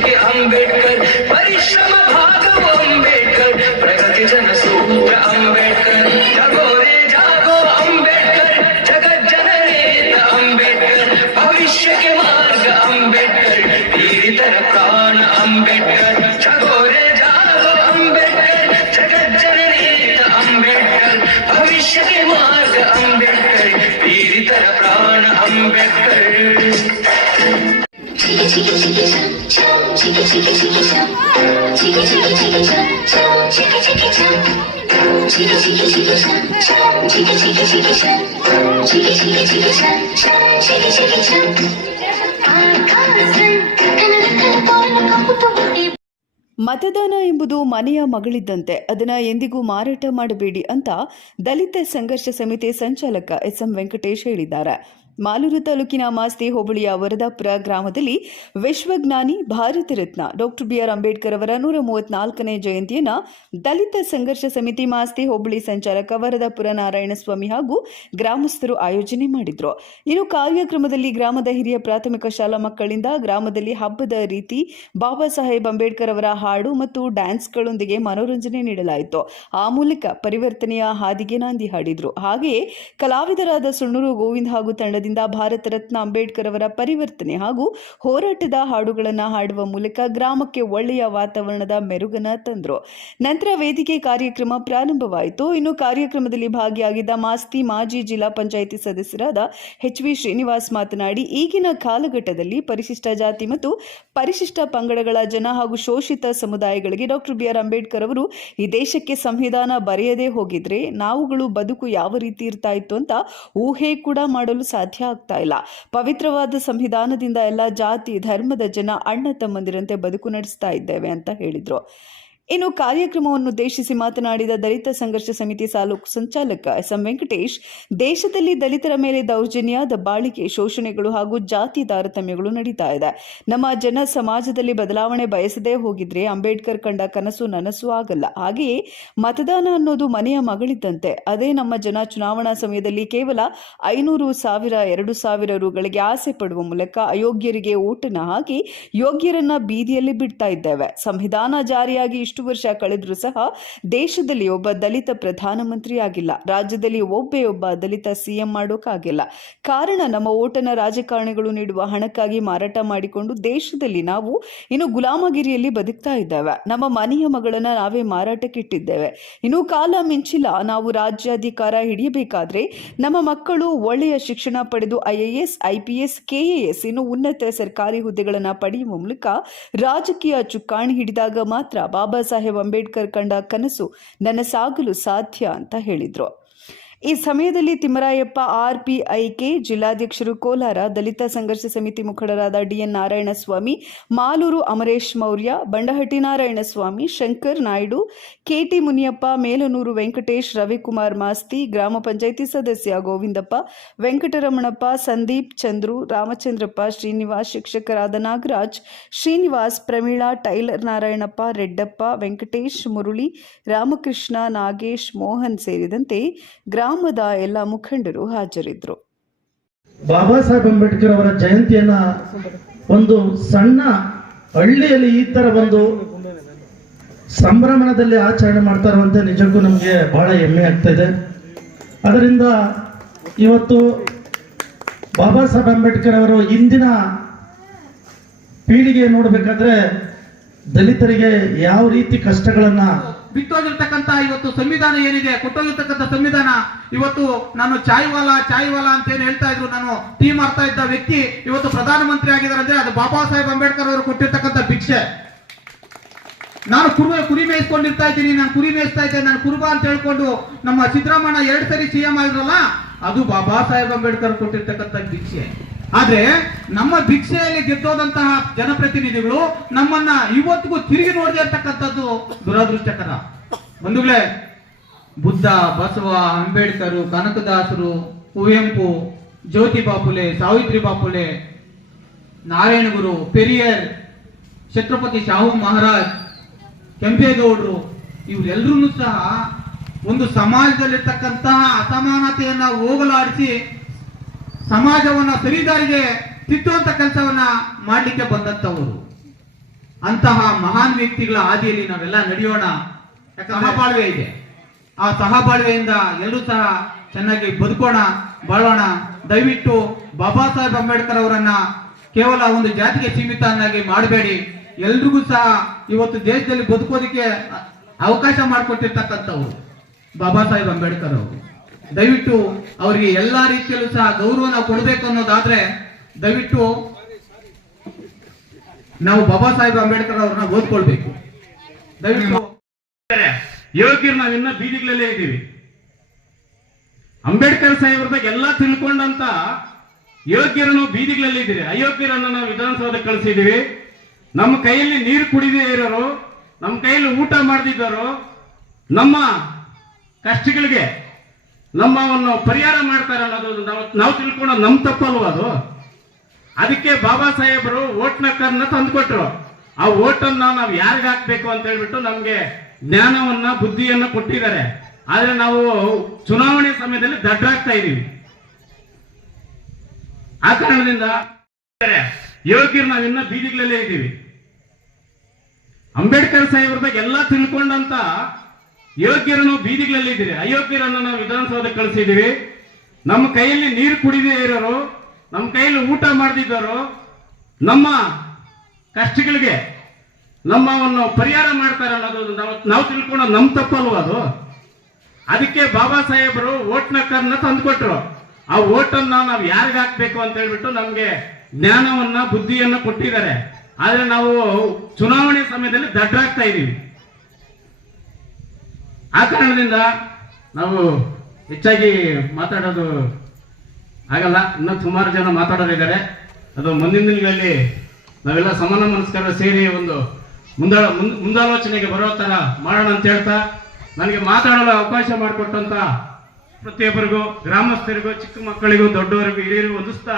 ಭವಿಷ್ಯಕ್ಕೆ ಅಂಬೇಡ್ಕರ್, ಪರಿಶ್ರಮ ಭಾಗವು ಅಂಬೇಡ್ಕರ್, ಪ್ರಗತಿ ಜನ ಸೂತ್ರ ಅಂಬೇಡ್ಕರ್, ಜಗೋರೆ ಜಾಗೋ ಅಂಬೇಡ್ಕರ್, ಜಗಜ್ಜನನೇತ ಅಂಬೇಡ್ಕರ್, ಭವಿಷ್ಯಕ್ಕೆ ಮಾರ್ಗ ಅಂಬೇಡ್ಕರ್, ಪೀಡಿತರ ಪ್ರಾಣ ಅಂಬೇಡ್ಕರ್, ಜಗೋರೆ ಜಾಗೋ ಅಂಬೇಡ್ಕರ್, ಜಗಜ್ಜನನೇತ ಅಂಬೇಡ್ಕರ್, ಭವಿಷ್ಯಕ್ಕೆ ಮಾರ್ಗ ಅಂಬೇಡ್ಕರ್, ಪೀಡಿತರ ಪ್ರಾಣ ಅಂಬೇಡ್ಕರ್. ಮತದಾನ ಎಂಬುದು ಮನೆಯ ಮಗಳಿದ್ದಂತೆ, ಅದನ್ನು ಎಂದಿಗೂ ಮಾರಾಟ ಮಾಡಬೇಡಿ ಅಂತ ದಲಿತ ಸಂಘರ್ಷ ಸಮಿತಿ ಸಂಚಾಲಕ ಎಸ್.ಎಂ. ವೆಂಕಟೇಶ್ ಹೇಳಿದ್ದಾರೆ. ಮಾಲೂರು ತಾಲೂಕಿನ ಮಾಸ್ತಿ ಹೋಬಳಿಯ ವರದಾಪುರ ಗ್ರಾಮದಲ್ಲಿ ವಿಶ್ವಜ್ಞಾನಿ ಭಾರತ ರತ್ನ ಡಾಕ್ಟರ್ ಬಿ.ಆರ್. ಅಂಬೇಡ್ಕರ್ ಅವರ 134ನೇ ಜಯಂತಿಯನ್ನು ದಲಿತ ಸಂಘರ್ಷ ಸಮಿತಿ ಮಾಸ್ತಿ ಹೋಬಳಿ ಸಂಚಾಲಕ ವರದಾಪುರ ನಾರಾಯಣಸ್ವಾಮಿ ಹಾಗೂ ಗ್ರಾಮಸ್ಥರು ಆಯೋಜನೆ ಮಾಡಿದ್ರು. ಇನ್ನು ಕಾರ್ಯಕ್ರಮದಲ್ಲಿ ಗ್ರಾಮದ ಹಿರಿಯ ಪ್ರಾಥಮಿಕ ಶಾಲಾ ಮಕ್ಕಳಿಂದ ಗ್ರಾಮದಲ್ಲಿ ಹಬ್ಬದ ರೀತಿ ಬಾಬಾ ಸಾಹೇಬ್ ಅಂಬೇಡ್ಕರ್ ಅವರ ಹಾಡು ಮತ್ತು ಡ್ಯಾನ್ಸ್ಗಳೊಂದಿಗೆ ಮನೋರಂಜನೆ ನೀಡಲಾಯಿತು. ಆ ಮೂಲಕ ಪರಿವರ್ತನೆಯ ಹಾದಿಗೆ ನಾಂದಿ ಹಾಡಿದ್ರು. ಹಾಗೆಯೇ ಕಲಾವಿದರಾದ ಸುಣ್ಣೂರು ಗೋವಿಂದ್ ಹಾಗೂ ತಂಡದಿಂದ ಭಾರತ ರತ್ನ ಅಂಬೇಡ್ಕರ್ ಅವರ ಪರಿವರ್ತನೆ ಹಾಗೂ ಹೋರಾಟದ ಹಾಡುಗಳನ್ನು ಹಾಡುವ ಮೂಲಕ ಗ್ರಾಮಕ್ಕೆ ಒಳ್ಳೆಯ ವಾತಾವರಣದ ಮೆರುಗನ್ನ ತಂದರು. ನಂತರ ವೇದಿಕೆ ಕಾರ್ಯಕ್ರಮ ಪ್ರಾರಂಭವಾಯಿತು. ಇನ್ನು ಕಾರ್ಯಕ್ರಮದಲ್ಲಿ ಭಾಗಿಯಾಗಿದ್ದ ಮಾಸ್ತಿ ಮಾಜಿ ಜಿಲ್ಲಾ ಪಂಚಾಯಿತಿ ಸದಸ್ಯರಾದ ಎಚ್.ವಿ. ಶ್ರೀನಿವಾಸ್ ಮಾತನಾಡಿ, ಈಗಿನ ಕಾಲಘಟ್ಟದಲ್ಲಿ ಪರಿಶಿಷ್ಟ ಜಾತಿ ಮತ್ತು ಪರಿಶಿಷ್ಟ ಪಂಗಡಗಳ ಜನ ಹಾಗೂ ಶೋಷಿತ ಸಮುದಾಯಗಳಿಗೆ ಡಾಕ್ಟರ್ ಬಿ.ಆರ್. ಅಂಬೇಡ್ಕರ್ ಅವರು ಈ ದೇಶಕ್ಕೆ ಸಂವಿಧಾನ ಬರೆಯದೇ ಹೋಗಿದ್ರೆ ನಾವುಗಳು ಬದುಕು ಯಾವ ರೀತಿ ಇರ್ತಾ ಇತ್ತು ಅಂತ ಊಹೆ ಕೂಡ ಮಾಡಲು ಸಾಧ್ಯ ಆಗ್ತಾ ಇಲ್ಲ. ಪವಿತ್ರವಾದ ಸಂವಿಧಾನದಿಂದ ಎಲ್ಲ ಜಾತಿ ಧರ್ಮದ ಜನ ಅಣ್ಣ ತಮ್ಮಂದಿರಂತೆ ಬದುಕು ನಡೆಸ್ತಾ ಇದ್ದೇವೆ ಅಂತ ಹೇಳಿದ್ರು. ಇನ್ನು ಕಾರ್ಯಕ್ರಮವನ್ನು ಉದ್ದೇಶಿಸಿ ಮಾತನಾಡಿದ ದಲಿತ ಸಂಘರ್ಷ ಸಮಿತಿ ತಾಲೂಕು ಸಂಚಾಲಕ ಎಸ್.ಎಂ. ವೆಂಕಟೇಶ್, ದೇಶದಲ್ಲಿ ದಲಿತರ ಮೇಲೆ ದೌರ್ಜನ್ಯ, ದಬ್ಬಾಳಿಕೆ, ಶೋಷಣೆಗಳು ಹಾಗೂ ಜಾತಿ ತಾರತಮ್ಯಗಳು ನಡೀತಾ ಇದೆ. ನಮ್ಮ ಜನ ಸಮಾಜದಲ್ಲಿ ಬದಲಾವಣೆ ಬಯಸದೇ ಹೋಗಿದ್ರೆ ಅಂಬೇಡ್ಕರ್ ಕಂಡ ಕನಸು ನನಸು ಆಗಲ್ಲ. ಹಾಗೆಯೇ ಮತದಾನ ಅನ್ನೋದು ಮನೆಯ ಮಗಳಿದ್ದಂತೆ. ಅದೇ ನಮ್ಮ ಜನ ಚುನಾವಣಾ ಸಮಯದಲ್ಲಿ ಕೇವಲ 500, 1000, 2000 ರುಗಳಿಗೆ ಆಸೆ ಪಡುವ ಮೂಲಕ ಅಯೋಗ್ಯರಿಗೆ ಓಟನ್ನ ಹಾಕಿ ಯೋಗ್ಯರನ್ನ ಬೀದಿಯಲ್ಲಿ ಬಿಡ್ತಾ ಇದ್ದೇವೆ. ಸಂವಿಧಾನ ಜಾರಿಯಾಗಿ ಇಷ್ಟು ವರ್ಷ ಕಳೆದರೂ ಸಹ ದೇಶದಲ್ಲಿ ಒಬ್ಬ ದಲಿತ ಪ್ರಧಾನಮಂತ್ರಿ ಆಗಿಲ್ಲ. ರಾಜ್ಯದಲ್ಲಿ ಒಬ್ಬ ದಲಿತ ಸಿಎಂ ಮಾಡೋಕ್ಕಾಗಿಲ್ಲ. ಕಾರಣ ನಮ್ಮ ಓಟನ ರಾಜಕಾರಣಿಗಳು ನೀಡುವ ಹಣಕ್ಕಾಗಿ ಮಾರಾಟ ಮಾಡಿಕೊಂಡು ದೇಶದಲ್ಲಿ ನಾವು ಇನ್ನು ಗುಲಾಮಗಿರಿಯಲ್ಲಿ ಬದುಕ್ತಾ ಇದ್ದೇವೆ. ನಮ್ಮ ಮನೆಯ ಮಗಳನ್ನ ನಾವೇ ಮಾರಾಟಕ್ಕಿಟ್ಟಿದ್ದೇವೆ. ಇನ್ನು ಕಾಲ ಮಿಂಚಿಲ್ಲ. ನಾವು ರಾಜ್ಯಾಧಿಕಾರ ಹಿಡಿಯಬೇಕಾದ್ರೆ ನಮ್ಮ ಮಕ್ಕಳು ಒಳ್ಳೆಯ ಶಿಕ್ಷಣ ಪಡೆದು IAS, IPS, KAS ಇನ್ನು ಉನ್ನತ ಸರ್ಕಾರಿ ಹುದ್ದೆಗಳನ್ನು ಪಡೆಯುವ ಮೂಲಕ ರಾಜಕೀಯ ಚುಕ್ಕಾಣಿ ಹಿಡಿದಾಗ ಮಾತ್ರ ಬಾಬಾ ಸಾಹೇಬ್ ಅಂಬೇಡ್ಕರ್ ಕಂಡ ಕನಸು ನನಸಾಗಲು ಸಾಧ್ಯ ಅಂತ ಹೇಳಿದ್ರು. ಈ ಸಮಯದಲ್ಲಿ ತಿಮ್ಮರಾಯಪ್ಪ, RPIK ಜಿಲ್ಲಾಧ್ಯಕ್ಷರು ಕೋಲಾರ, ದಲಿತ ಸಂಘರ್ಷ ಸಮಿತಿ ಮುಖಂಡರಾದ DN ನಾರಾಯಣಸ್ವಾಮಿ, ಮಾಲೂರು ಅಮರೇಶ್ ಮೌರ್ಯ, ಬಂಡಹಟ್ಟಿ ನಾರಾಯಣಸ್ವಾಮಿ, ಶಂಕರ್ ನಾಯ್ಡು, KT ಮುನಿಯಪ್ಪ, ಮೇಲನೂರು ವೆಂಕಟೇಶ್, ರವಿಕುಮಾರ್ ಮಾಸ್ತಿ, ಗ್ರಾಮ ಪಂಚಾಯಿತಿ ಸದಸ್ಯ ಗೋವಿಂದಪ್ಪ, ವೆಂಕಟರಮಣಪ್ಪ, ಸಂದೀಪ್, ಚಂದ್ರು, ರಾಮಚಂದ್ರಪ್ಪ, ಶ್ರೀನಿವಾಸ್, ಶಿಕ್ಷಕರಾದ ನಾಗರಾಜ್, ಶ್ರೀನಿವಾಸ್, ಪ್ರಮೀಳಾ, ಟೈಲರ್, ನಾರಾಯಣಪ್ಪ, ರೆಡ್ಡಪ್ಪ, ವೆಂಕಟೇಶ್, ಮುರುಳಿ, ರಾಮಕೃಷ್ಣ, ನಾಗೇಶ್, ಮೋಹನ್ ಸೇರಿದಂತೆ ಗ್ರಾಮದ ಎಲ್ಲ ಮುಖಂಡರು ಹಾಜರಿದ್ದರು. ಬಾಬಾ ಸಾಹೇಬ್ ಅಂಬೇಡ್ಕರ್ ಅವರ ಜಯಂತಿಯನ್ನ ಒಂದು ಸಣ್ಣ ಹಳ್ಳಿಯಲ್ಲಿ ಈ ತರ ಒಂದು ಸಂಭ್ರಮಣದಲ್ಲಿ ಆಚರಣೆ ಮಾಡ್ತಾ ಇರುವಂತೆ ನಿಜಕ್ಕೂ ನಮಗೆ ಬಹಳ ಹೆಮ್ಮೆ ಆಗ್ತಾ ಇದೆ. ಅದರಿಂದ ಇವತ್ತು ಬಾಬಾ ಸಾಹೇಬ್ ಅಂಬೇಡ್ಕರ್ ಅವರು ಇಂದಿನ ಪೀಳಿಗೆ ನೋಡ್ಬೇಕಾದ್ರೆ ದಲಿತರಿಗೆ ಯಾವ ರೀತಿ ಕಷ್ಟಗಳನ್ನ ಬಿಟ್ಟೋಗಿರ್ತಕ್ಕಂಥ ಇವತ್ತು ಸಂವಿಧಾನ ಏನಿದೆ, ಕೊಟ್ಟೋಗಿರ್ತಕ್ಕಂಥ ಸಂವಿಧಾನ ಇವತ್ತು ನಾನು ಚಾಯ್ವಾಲಾ ಅಂತ ಏನು ಹೇಳ್ತಾ ಇದ್ರು, ನಾನು ಟೀ ಮಾಡ್ತಾ ಇದ್ದ ವ್ಯಕ್ತಿ ಇವತ್ತು ಪ್ರಧಾನಮಂತ್ರಿ ಆಗಿದ್ದಾರೆ ಅಂದ್ರೆ ಅದು ಬಾಬಾ ಸಾಹೇಬ್ ಅಂಬೇಡ್ಕರ್ ಅವರು ಕೊಟ್ಟಿರ್ತಕ್ಕಂಥ ಭಿಕ್ಷೆ. ನಾನು ಕುರಿ ಮೇಯಿಸ್ಕೊಂಡಿರ್ತಾ ಇದ್ದೀನಿ, ನಾನು ಕುರಿ ಮೇಯಿಸ್ತಾ ಇದ್ದೆ, ನಾನು ಕುರುಬ ಅಂತ ಹೇಳ್ಕೊಂಡು ನಮ್ಮ ಸಿದ್ದರಾಮಯ್ಯ 2 ಸರಿ CM ಆಗಿದ್ರಲ್ಲ, ಅದು ಬಾಬಾ ಸಾಹೇಬ್ ಅಂಬೇಡ್ಕರ್ ಕೊಟ್ಟಿರ್ತಕ್ಕಂಥ ಭಿಕ್ಷೆ. ಆದ್ರೆ ನಮ್ಮ ಭಿಕ್ಷೆಯಲ್ಲಿ ಗೆದ್ದೋದಂತಹ ಜನಪ್ರತಿನಿಧಿಗಳು ನಮ್ಮನ್ನ ಇವತ್ತಿಗೂ ತಿರುಗಿ ನೋಡದೇ ಇರ್ತಕ್ಕಂಥದ್ದು ದುರದೃಷ್ಟಕರ. ಬಂಧುಗಳೇ, ಬುದ್ಧ, ಬಸವ, ಅಂಬೇಡ್ಕರ್, ಕನಕದಾಸರು, ಕುವೆಂಪು, ಜ್ಯೋತಿಬಾ ಫುಲೆ, ಸಾವಿತ್ರಿಬಾ ಫುಲೆ, ನಾರಾಯಣಗುರು, ಪೆರಿಯರ್, ಛತ್ರಪತಿ ಶಾಹು ಮಹಾರಾಜ್, ಕೆಂಪೇಗೌಡರು, ಇವರೆಲ್ಲರೂ ಸಹ ಒಂದು ಸಮಾಜದಲ್ಲಿರ್ತಕ್ಕಂತಹ ಅಸಮಾನತೆಯನ್ನ ಹೋಗಲಾಡಿಸಿ ಸಮಾಜವನ್ನ ಸರಿದಾರಿಗೆ ತಿದ್ದುವಂತ ಕೆಲಸವನ್ನ ಮಾಡಲಿಕ್ಕೆ ಬಂದಂತವರು. ಅಂತಹ ಮಹಾನ್ ವ್ಯಕ್ತಿಗಳ ಹಾದಿಯಲ್ಲಿ ನಾವೆಲ್ಲ ನಡೆಯೋಣ. ಸಹಬಾಳ್ವೆ ಇದೆ, ಆ ಸಹಬಾಳ್ವೆಯಿಂದ ಎಲ್ಲರೂ ಸಹ ಚೆನ್ನಾಗಿ ಬದುಕೋಣ, ಬಾಳೋಣ. ದಯವಿಟ್ಟು ಬಾಬಾ ಸಾಹೇಬ್ ಅಂಬೇಡ್ಕರ್ ಅವರನ್ನ ಕೇವಲ ಒಂದು ಜಾತಿಗೆ ಸೀಮಿತನಾಗಿ ಮಾಡಬೇಡಿ. ಎಲ್ರಿಗೂ ಸಹ ಇವತ್ತು ದೇಶದಲ್ಲಿ ಬದುಕೋದಕ್ಕೆ ಅವಕಾಶ ಮಾಡಿಕೊಟ್ಟಿರ್ತಕ್ಕಂಥವ್ರು ಬಾಬಾ ಸಾಹೇಬ್ ಅಂಬೇಡ್ಕರ್ ಅವರು. ದಯವಿಟ್ಟು ಅವರಿಗೆ ಎಲ್ಲಾ ರೀತಿಯಲ್ಲೂ ಸಹ ಗೌರವನ ಕೊಡಬೇಕು ಅನ್ನೋದಾದ್ರೆ ದಯವಿಟ್ಟು ನಾವು ಬಾಬಾ ಸಾಹೇಬ್ ಅಂಬೇಡ್ಕರ್ ಅವ್ರನ್ನ ಓದ್ಕೊಳ್ಬೇಕು. ದಯವಿಟ್ಟು ಯೋಗ್ಯರು ನಾವಿನ್ನ ಬೀದಿಗಳಲ್ಲೇ ಇದ್ದೀವಿ. ಅಂಬೇಡ್ಕರ್ ಸಾಹೇಬ್ರದಾಗ ಎಲ್ಲ ತಿಳ್ಕೊಂಡಂತ ಯೋಗ್ಯರನ್ನು ಬೀದಿಗಳಲ್ಲಿ ಇದ್ದೀರಿ, ಅಯೋಗ್ಯರನ್ನು ನಾವು ವಿಧಾನಸೌಧಕ್ಕೆ ಕಳಿಸಿದೀವಿ. ನಮ್ಮ ಕೈಯಲ್ಲಿ ನೀರು ಕುಡಿದೇ ಇರೋರು, ನಮ್ಮ ಕೈಯಲ್ಲಿ ಊಟ ಮಾಡದಿದ್ದವರು, ನಮ್ಮ ಕಷ್ಟಗಳಿಗೆ ನಮ್ಮವನ್ನು ಪರಿಹಾರ ಮಾಡ್ತಾರೆ ಅನ್ನೋದು ನಾವು ತಿಳ್ಕೊಳ್ಳೋದು ನಮ್ಮ ತಪ್ಪಲ್ವ ಅದು. ಅದಕ್ಕೆ ಬಾಬಾ ಸಾಹೇಬರು ವೋಟ್ನ ಕರ್ನ ತಂದುಕೊಟ್ರು. ಆ ವೋಟನ್ನ ನಾವು ಯಾರಿಗ ಹಾಕ್ಬೇಕು ಅಂತ ಹೇಳ್ಬಿಟ್ಟು ನಮ್ಗೆ ಜ್ಞಾನವನ್ನ ಬುದ್ಧಿಯನ್ನ ಕೊಟ್ಟಿದ್ದಾರೆ. ಆದ್ರೆ ನಾವು ಚುನಾವಣೆ ಸಮಯದಲ್ಲಿ ದಡ್ಡಾಗ್ತಾ ಇದೀವಿ. ಆ ಕಾರಣದಿಂದ ಯೋಗ್ಯರು ನಾವಿನ್ನ ಬೀದಿಗಳಲ್ಲೇ ಇದ್ದೀವಿ. ಅಂಬೇಡ್ಕರ್ ಸಾಹೇಬ್ರದಾಗ ಎಲ್ಲ ತಿಳ್ಕೊಂಡಂತ ಯೋಗ್ಯರನ್ನು ಬೀದಿಗಳಲ್ಲಿ ಇದ್ದೀರಿ, ಅಯೋಗ್ಯರನ್ನು ನಾವು ವಿಧಾನಸೌಧಕ್ಕೆ ಕಳಿಸಿದೀವಿ. ನಮ್ಮ ಕೈಯಲ್ಲಿ ನೀರು ಕುಡಿದೇ ಇರೋರು, ನಮ್ಮ ಕೈಯಲ್ಲಿ ಊಟ ಮಾಡದಿದ್ದವರು, ನಮ್ಮ ಕಷ್ಟಗಳಿಗೆ ನಮ್ಮವನ್ನು ಪರಿಹಾರ ಮಾಡ್ತಾರೆ ಅನ್ನೋದು ನಾವು ತಿಳ್ಕೊಳ್ಳೋದು ನಮ್ಮ ತಪ್ಪಲ್ವ ಅದು. ಅದಕ್ಕೆ ಬಾಬಾ ಸಾಹೇಬರು ವೋಟ್ನ ಕರ್ನ ತಂದುಕೊಟ್ರು. ಆ ವೋಟನ್ನ ನಾವು ಯಾರಿಗ ಹಾಕ್ಬೇಕು ಅಂತ ಹೇಳ್ಬಿಟ್ಟು ನಮ್ಗೆ ಜ್ಞಾನವನ್ನ ಬುದ್ಧಿಯನ್ನ ಕೊಟ್ಟಿದ್ದಾರೆ. ಆದ್ರೆ ನಾವು ಚುನಾವಣೆ ಸಮಯದಲ್ಲಿ ದಡ್ಡಾಗ್ತಾ ಇದೀವಿ. ಆ ಕಾರಣದಿಂದ ನಾವು ಹೆಚ್ಚಾಗಿ ಮಾತಾಡೋದು ಆಗಲ್ಲ. ಇನ್ನೂ ಸುಮಾರು ಜನ ಮಾತಾಡೋರಿದ್ದಾರೆ. ಅದು ಮುಂದಿನ ದಿನಗಳಲ್ಲಿ ನಾವೆಲ್ಲ ಸಮಾನ ಮನಸ್ಕರ ಸೇರಿ ಒಂದು ಮುಂದಾಲೋಚನೆಗೆ ಬರೋ ತರ ಮಾಡೋಣ ಅಂತ ಹೇಳ್ತಾ, ನನಗೆ ಮಾತಾಡಲು ಅವಕಾಶ ಮಾಡಿಕೊಟ್ಟಂತ ಪ್ರತಿಯೊಬ್ಬರಿಗೂ, ಗ್ರಾಮಸ್ಥರಿಗೂ, ಚಿಕ್ಕ ಮಕ್ಕಳಿಗೂ, ದೊಡ್ಡವರಿಗೂ, ಹಿರಿಯರಿಗೂ ವಂದಿಸ್ತಾ